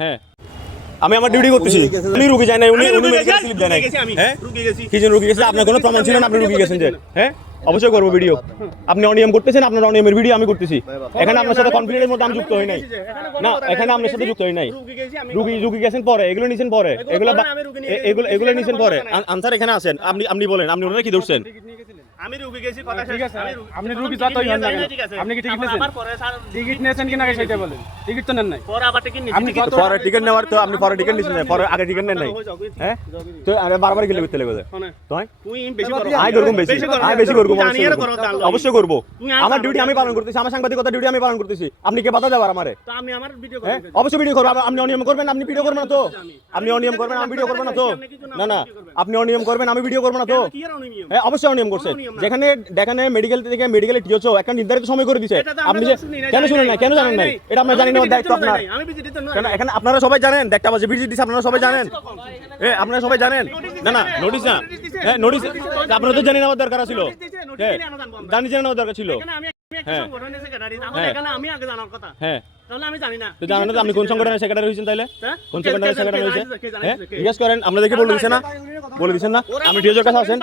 হ্যাঁ আমি আমার ডিউটি করতেছি। উনি রুগী যায় না, উনি মেডিকেল স্লিপ দেয় না। হ্যাঁ কি জন্য রুগী গেছে? আপনার কোনো প্রমাণ ছিল না আপনি রুগী গেছেন যে? হ্যাঁ অবশ্যই করবো ভিডিও। আপনি অনিয়ম করতেছেন, আপনার অনিয়মের ভিডিও আমি করতেছি। এখানে আপনার সাথে কনফিডেন্সের মধ্যে আমি যুক্ত হই নাই। না এখানে আপনার সাথে যুক্ত হই নাই। রুগী গেছেন পরে, এগুলো নিছেন পরে, এগুলো নিছেন পরে। আনসার এখানে আছেন, আপনি বলেন আপনি ওনারা কি ধরছেন? আমি রুগী গেছি কথা শেষ। আপনি রুগী যতই হন না কেন, আপনি কি টিকিট নিয়েছেন? টিকিট নিয়েছেন কিনা আগে সেটা বলেন। টিকিট তো নেন নাই। পরে আবার টিকিট নিছি। আপনি পরে টিকিট নেওয়ার তো আপনি পরে টিকিট নিছেন না, পরে আগে টিকিট নেন নাই। হ্যাঁ তো আমি বারবার গেলে করতে লাগে তুই বেশি করো। আই করব বেশি, আই বেশি করব, অবশ্যই করব। আমার ডিউটি আমি পালন করতেছি, আমার সাংবাদিকতা ডিউটি আমি পালন করতেছি। আপনি কি বাধা দেবার আমারে? তো আমি আমার ভিডিও করব। অবশ্যই ভিডিও করব। আপনি অনিয়ম করবেন, আপনি ভিডিও করবেন না তো? আপনি অনিয়ম করবেন, আমি ভিডিও করব না তো? না না আপনি অনিয়ম করবেন, আমি ভিডিও করব না তো? হ্যাঁ অবশ্যই অনিয়ম করছেন। যেখানে দেখানে মেডিকেল থেকে মেডিকেলে টিওছো একটা নির্ধারিত সময় করে দিয়েছে, আপনি যে কেন শুনেন না, কেন জানেন না? এটা আপনারা জানেন না, দায়িত্ব আপনার। কেন এখানে আপনারা সবাই জানেন, দেখটা বাজে ভিডিও দিছে, আপনারা সবাই জানেন। আপনারা সবাই জানেন। না না নোটিশ না, হ্যাঁ নোটিশ আপনারা তো জানেন আমার দরকার ছিল। হ্যাঁ জানেন আমার দরকার ছিল। আমি আগে জানার কথা। হ্যাঁ তাহলে আমি জানি না। তো জানেন না আপনি কোন সংগঠনের সেক্রেটারি হয়েছেন তাইলে? কোন সংগঠনের সেক্রেটারি হয়েছে? হ্যাঁ জিজ্ঞেস করেন, আপনাদেরকে বলে দিছেন না? বলে দিছেন না? আপনি টিওজোর কাছে আসেন,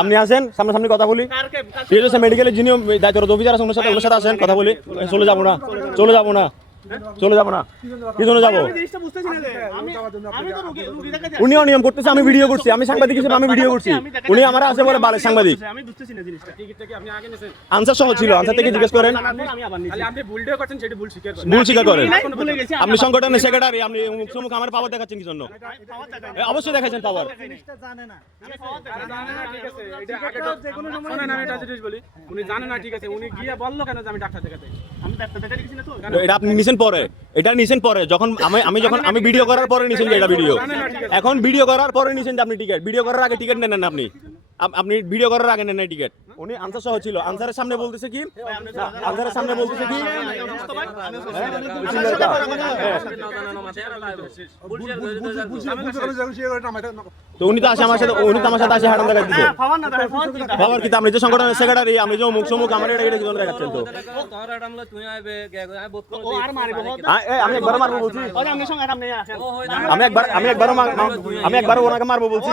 আপনি আসেন সামনাসামনি কথা বলি। টিওজো মেডিকেলের যিনি দায়িত্বরত অফিসার আছে ওনার সাথে আসেন, কথা বলি। চলে যাবো না, চলে যাবো না, চলে যাবো না। কি জন্য যাবো? উনি অনিয়ম করতেছে, আমি ভিডিও করছি, আমি সাংবাদিক হিসেবে আমি ভিডিও করছি। উনি আমার আছে বলে বালের সাংবাদিক। আনসার সহ ছিল, আনসার থেকে জিজ্ঞেস করেন। ভুল স্বীকার করেন। আপনি সংগঠনের সেক্রেটারি, আপনি মুখ আমার পাওয়ার দেখাচ্ছেন কি জন্য? অবশ্যই দেখাচ্ছেন পাওয়ার। এটা আপনি নিছেন পরে, এটা নিছেন পরে, যখন আমি ভিডিও করার পরে নিছেন যে এটা ভিডিও। এখন ভিডিও করার পরে নিছেন যে আপনি টিকিট, ভিডিও করার আগে টিকিট নেন না আপনি। আপনি ভিডিও করার আগে নেন নাই টিকিট। উনি আনসার সহ ছিল, আনসারের সামনে বলতেছে কি, আনসারের সামনে বলতেছে কি, তো উনি তো আসে আমার সাথে, উনি তো আমার সাথে আসে হাঁটান দেখা দিচ্ছে। খবর কি আপনি যে সংগঠনের সেক্রেটারি, আপনি যে মুখ সমুখ আমার এটা কি জন্য দেখাচ্ছেন? তো আমি একবার মারবো বলছি, আমি একবার ওনাকে মারবো বলছি।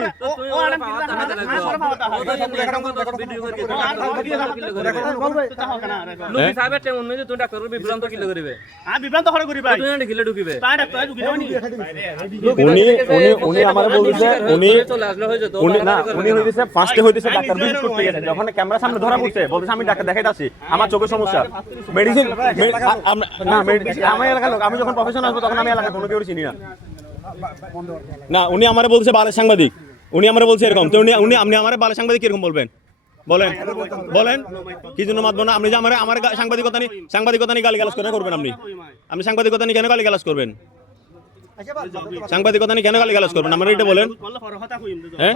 উনি আমার বলছে, উনি হইতেছে ফার্স্টে হইতেছে ডাক্তার ভিজিট করতে গেছে, যখন ক্যামেরার সামনে ধরা পড়ছে বলতেছে আমি ডাক্তার দেখাইতে আসি, আমার চোখের সমস্যা, মেডিসিন না মেডিসিন আমার এলাকার লোক, আমি যখন প্রফেশনাল আসবো তখন আমি এলাকার কোনো কেউ চিনি না। না উনি আমার বলছে বালের সাংবাদিক, উনি আমার বলছে এরকম। তো উনি আপনি আমার বালের সাংবাদিক কিরকম বলবেন? বলেন বলেন কি জন্য মাতবো না? আপনি যে আমার সাংবাদিকতা নিয়ে গালিগালাজ করবেন, আপনি সাংবাদিকতা নিয়ে কেন গালিগালাজ করবেন? সাংবাদিকতা নিয়ে কেন গালিগালাজ করবেন আমার এটা বলেন। হ্যাঁ